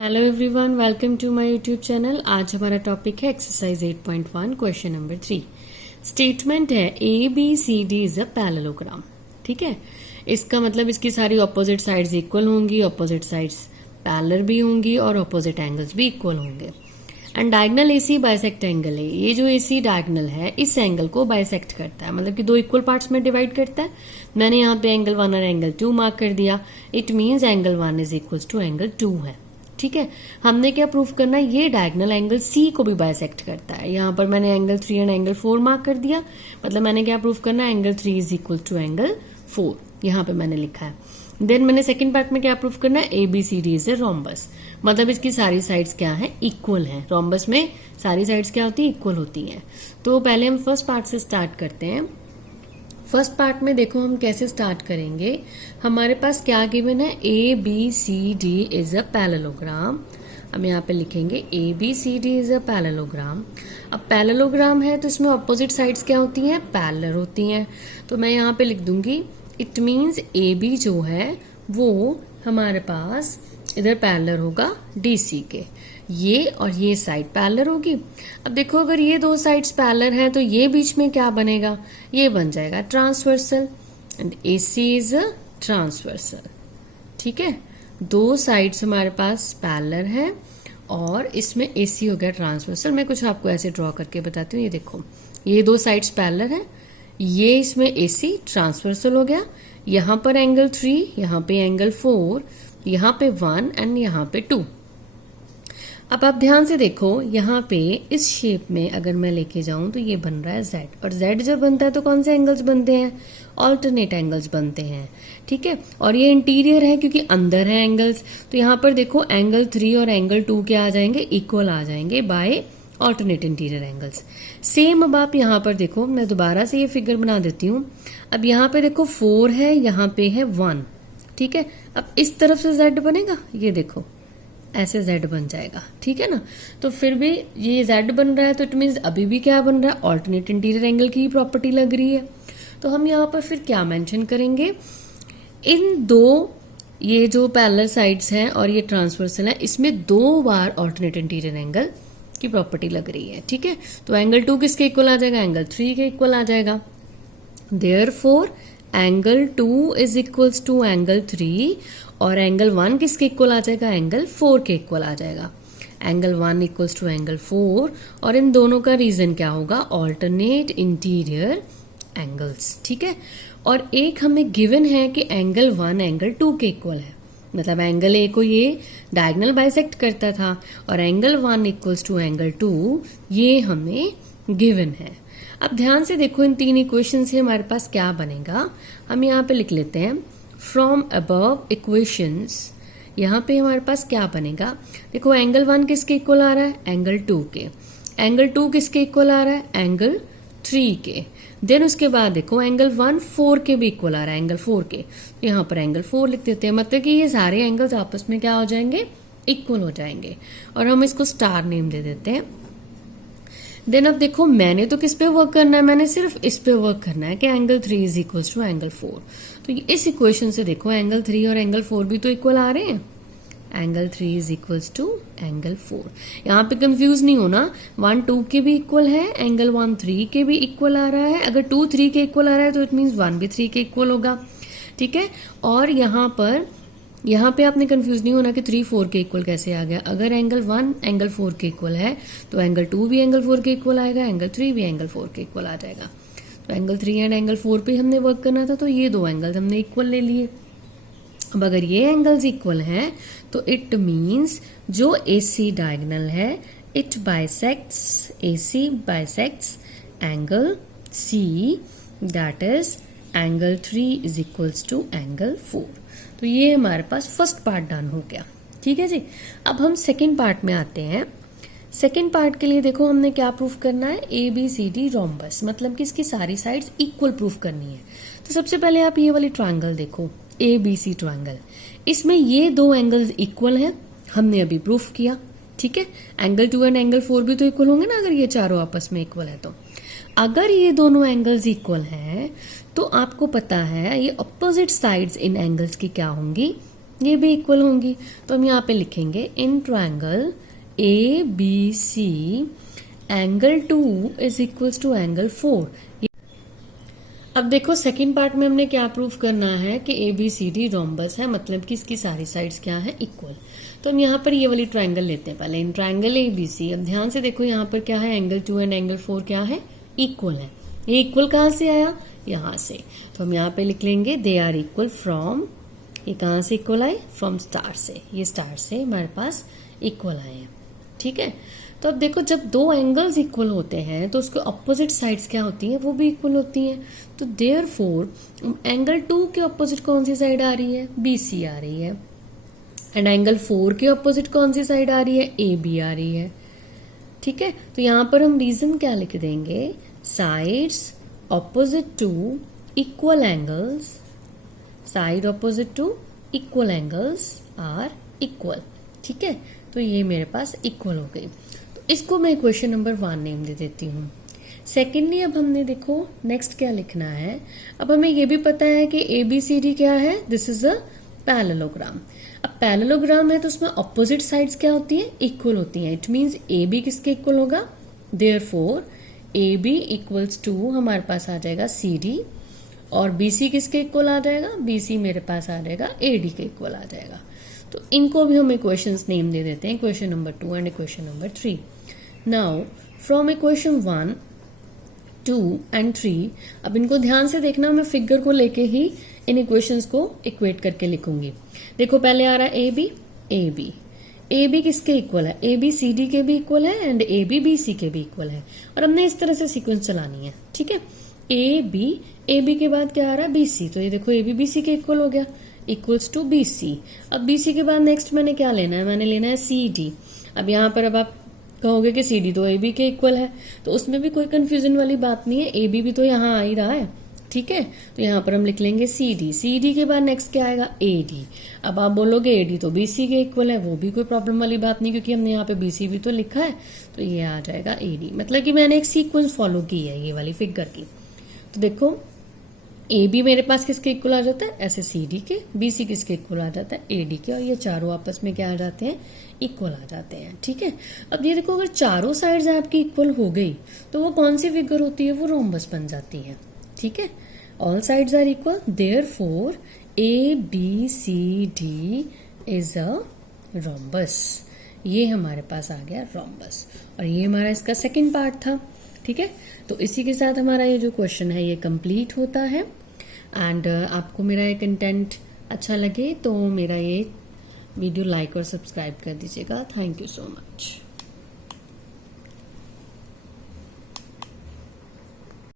Hello everyone, welcome to my YouTube channel. आज हमारा topic है एक्सरसाइज 8.1 क्वेश्चन नंबर 3। स्टेटमेंट है A B C D is a parallelogram. ठीक है, इसका मतलब इसकी सारी ऑपोजिट साइड्स इक्वल होंगी, ऑपोजिट साइड्स पैरेलल भी होंगी और ऑपोजिट एंगल्स भी इक्वल होंगे। And diagonal AC bisect angle है। ये जो एसी डायगनल है इस एंगल को बाइसेक्ट करता है, मतलब कि दो इक्वल पार्ट्स में डिवाइड करता है। मैंने यहाँ पे एंगल 1 और एंगल 2 मार्क कर दिया। It means angle 1 is equal to angle 2 है। ठीक है, हमने क्या प्रूफ करना है, ये डायगनल एंगल सी को भी बाइसेक्ट करता है। यहाँ पर मैंने एंगल 3 एंड एंगल 4 मार्क कर दिया, मतलब मैंने क्या प्रूफ करना है, angle 3 is equal to angle 4 यहाँ पे मैंने लिखा है। देन मैंने सेकंड पार्ट में क्या प्रूफ करना है, A B C D is a rhombus, मतलब इसकी सारी साइड्स क्या है, इक्वल है। रोम्बस में सारी साइड्स क्या होती है, इक्वल होती हैं। तो पहले हम फर्स्ट पार्ट से स्टार्ट करते हैं। फर्स्ट पार्ट में देखो हम कैसे स्टार्ट करेंगे। हमारे पास क्या गिवन है, A B C D is a parallelogram. हम यहाँ पे लिखेंगे A B C D is a parallelogram. अब पैरेललोग्राम है तो इसमें ऑपोजिट साइड्स क्या होती हैं, पैरेलल होती हैं। तो मैं यहाँ पे लिख दूंगी इट मीन्स ए बी जो है वो हमारे पास इधर पैरेलल होगा डी सी के, ये और ये साइड पैरेलल होगी। अब देखो अगर ये दो साइड्स पैरेलल हैं तो ये बीच में क्या बनेगा, ये बन जाएगा transversal. And AC is a transversal. ठीक है, दो साइड्स हमारे पास पैरेलल हैं और इसमें AC हो गया ट्रांसवर्सल। मैं कुछ आपको ऐसे ड्रॉ करके बताती हूँ। ये देखो, ये दो साइड्स पैरेलल हैं, ये इसमें AC ट्रांसवर्सल हो गया। यहाँ पर एंगल 3, यहाँ पे एंगल 4, यहाँ पे 1 एंड यहाँ पे 2। अब आप ध्यान से देखो, यहाँ पे इस शेप में अगर मैं लेके जाऊं तो ये बन रहा है Z, और Z जब बनता है तो कौन से एंगल्स बनते हैं, ऑल्टरनेट एंगल्स बनते हैं। ठीक है, और ये इंटीरियर है क्योंकि अंदर है एंगल्स। तो यहाँ पर देखो एंगल 3 और एंगल 2 क्या आ जाएंगे, इक्वल आ जाएंगे by alternate interior angles. Same अब आप यहाँ पर देखो, मैं दोबारा से ये फिगर बना देती हूँ। अब यहाँ पे देखो 4 है, यहाँ पे है 1। ठीक है, अब इस तरफ से Z बनेगा, ये देखो ऐसे Z बन जाएगा। ठीक है ना, तो फिर भी ये Z बन रहा है तो इट मीन्स अभी भी क्या बन रहा है, ऑल्टरनेट इंटीरियर एंगल की ही प्रॉपर्टी लग रही है। तो हम यहाँ पर फिर क्या मेंशन करेंगे, इन दो ये जो पैरेलल साइड्स हैं और ये ट्रांसवर्सल है, इसमें 2 बार ऑल्टरनेट इंटीरियर एंगल की प्रॉपर्टी लग रही है। ठीक है, तो एंगल 2 किसके इक्वल आ जाएगा, एंगल 3 के इक्वल आ जाएगा। Therefore angle 2 is equals to angle 3 और एंगल 1 किसके इक्वल आ जाएगा, एंगल 4 के इक्वल आ जाएगा। एंगल 1 इक्वल्स टू एंगल 4 और इन दोनों का रीजन क्या होगा, ऑल्टरनेट इंटीरियर एंगल्स। ठीक है, और एक हमें गिवन है कि एंगल 1 एंगल 2 के इक्वल है, मतलब एंगल ए को ये डायगोनल बाइसेक्ट करता था और एंगल 1 इक्वल्स टू एंगल 2 ये हमें गिवन है। अब ध्यान से देखो, इन 3 इक्वेशन से हमारे पास क्या बनेगा, हम यहाँ पे लिख लेते हैं फ्रॉम अबव इक्वेशंस। यहाँ पे हमारे पास क्या बनेगा, देखो एंगल 1 किसके इक्वल आ रहा है, एंगल 2 के। एंगल 2 किसके इक्वल आ रहा है, एंगल 3 के। देन उसके बाद देखो एंगल 1 4 के भी इक्वल आ रहा है, एंगल 4 के। यहाँ पर एंगल 4 लिख देते हैं, मतलब कि ये सारे एंगल्स आपस में क्या हो जाएंगे, इक्वल हो जाएंगे। और हम इसको स्टार नेम दे देते हैं। देन अब देखो, मैंने तो किस पे वर्क करना है, मैंने सिर्फ इस पे वर्क करना है कि angle 3 is equal to angle 4। तो इस इक्वेशन से देखो एंगल 3 और एंगल 4 भी तो इक्वल आ रहे हैं। Angle 3 is equal to angle 4। यहाँ पे कंफ्यूज नहीं होना, 1 2 के भी इक्वल है, एंगल 1 3 के भी इक्वल आ रहा है। अगर 2 3 के इक्वल आ रहा है तो इट मीन्स 1 भी 3 के इक्वल होगा। ठीक है, और यहाँ पे आपने कंफ्यूज नहीं होना कि 3 4 के इक्वल कैसे आ गया। अगर एंगल 1 एंगल 4 के इक्वल है तो एंगल 2 भी एंगल 4 के इक्वल आएगा, एंगल 3 भी एंगल 4 के इक्वल आ जाएगा। तो एंगल 3 एंड एंगल 4 पे हमने वर्क करना था, तो ये दो एंगल्स हमने इक्वल ले लिए। अब अगर ये एंगल्स इक्वल हैं तो इट मीन्स जो AC डायगोनल है it bisects, AC bisects angle C, that is angle 3 is equals to angle 4। तो ये हमारे पास फर्स्ट पार्ट डन हो गया। ठीक है जी, अब हम सेकेंड पार्ट में आते हैं। सेकेंड पार्ट के लिए देखो हमने क्या प्रूफ करना है, ABCD रोम्बस, मतलब कि इसकी सारी साइड्स इक्वल प्रूफ करनी है। तो सबसे पहले आप ये वाली ट्रायंगल देखो, ABC ट्रायंगल, इसमें ये दो एंगल्स इक्वल हैं, हमने अभी प्रूफ किया। ठीक है, एंगल 2 एंड एंगल 4 भी तो इक्वल होंगे ना अगर ये चारों आपस में इक्वल है तो। अगर ये दोनों एंगल्स इक्वल हैं तो आपको पता है ये अपोजिट साइड्स इन एंगल्स की क्या होंगी, ये भी इक्वल होंगी। तो हम यहाँ पे लिखेंगे in triangle A B C angle 2 is equals to angle 4। अब देखो सेकंड पार्ट में हमने क्या प्रूफ करना है कि A B C D rhombus है, मतलब कि इसकी सारी साइड्स क्या है, इक्वल। तो हम यहाँ पर ये वाली ट्रायंगल लेते हैं पहले, इन ट्रायंगल ए बी सी। अब ध्यान से देखो यहाँ पर क्या है, एंगल 2 एंड एंगल 4 क्या है, इक्वल है। ये इक्वल कहाँ से आया, यहाँ से। तो हम यहाँ पे लिख लेंगे दे आर इक्वल फ्रॉम, ये कहाँ से इक्वल आए, फ्रॉम स्टार से। ये स्टार से हमारे पास इक्वल आए हैं, ठीक है। तो अब देखो जब दो एंगल्स इक्वल होते हैं तो उसके ऑपोजिट साइड्स क्या होती हैं, वो भी इक्वल होती हैं। तो देयरफॉर एंगल 2 के ऑपोजिट कौन सी साइड आ रही है, बी सी आ रही है। एंड एंगल 4 के ऑपोजिट कौन सी साइड आ रही है, ए बी आ रही है, ठीक है। तो यहां पर हम रीजन क्या लिख देंगे, sides opposite to equal angles, side opposite to equal angles are equal, ठीक है। तो ये मेरे पास इक्वल हो गई। तो इसको मैं इक्वेशन नंबर 1 नेम दे देती हूँ। सेकेंडली अब हमने देखो नेक्स्ट क्या लिखना है। अब हमें ये भी पता है कि ए बी सी डी क्या है, दिस इज अ पैरेललोग्राम। अब पैरेललोग्राम है तो उसमें ऑपोजिट साइड्स क्या होती है, इक्वल होती हैं। इट मीन्स ए बी किसके इक्वल होगा, therefore A B equals to हमारे पास आ जाएगा सी डी, और बी सी किसके इक्वल आ जाएगा, बी सी मेरे पास आ जाएगा ए डी के इक्वल आ जाएगा। तो इनको भी हम इक्वेशंस नेम दे देते हैं, equation number 2 and equation number 3। Now from equation 1, 2 and 3, अब इनको ध्यान से देखना, मैं फिगर को लेके ही इन इक्वेशंस को इक्वेट करके लिखूंगी। देखो पहले आ रहा है A B, A B, A B किसके इक्वल है, ए बी सी डी के भी इक्वल है and A B B C के भी इक्वल है। और हमने इस तरह से सीक्वेंस चलानी है, ठीक है। ए बी के बाद क्या आ रहा है, बी सी। तो ये देखो ए बी बी सी के इक्वल हो गया, इक्वल्स टू बी सी। अब बी सी के बाद नेक्स्ट मैंने क्या लेना है, मैंने लेना है सी डी। अब यहाँ पर अब आप कहोगे कि सी डी तो ए बी के इक्वल है, तो उसमें भी कोई कंफ्यूजन वाली बात नहीं है, ए बी भी तो यहाँ आ ही रहा है, ठीक है। तो यहाँ पर हम लिख लेंगे सी डी। सी डी के बाद नेक्स्ट क्या आएगा, ए डी। अब आप बोलोगे ए डी तो बी सी के इक्वल है, वो भी कोई प्रॉब्लम वाली बात नहीं, क्योंकि हमने यहाँ पे बी सी भी तो लिखा है। तो ये आ जाएगा ए डी, मतलब कि मैंने एक सीक्वेंस फॉलो की है ये वाली फिगर की। तो देखो ए बी मेरे पास किसके इक्वल आ जाता है, ऐसे सी डी के, बी सी किसके इक्वल आ जाता है, ए डी के, और ये चारों आपस में क्या आ जाते हैं, इक्वल आ जाते हैं, ठीक है। अब ये देखो अगर चारों साइड्स आपकी इक्वल हो गई तो वो कौन सी फिगर होती है, वो रोम्बस बन जाती है, ठीक है। All sides are equal, therefore A B C D is a rhombus. ये हमारे पास आ गया रोम्बस, और ये हमारा इसका सेकंड पार्ट था, ठीक है। तो इसी के साथ हमारा ये जो क्वेश्चन है ये कंप्लीट होता है। एंड आपको मेरा ये कंटेंट अच्छा लगे तो मेरा ये वीडियो लाइक और सब्सक्राइब कर दीजिएगा। Thank you so much.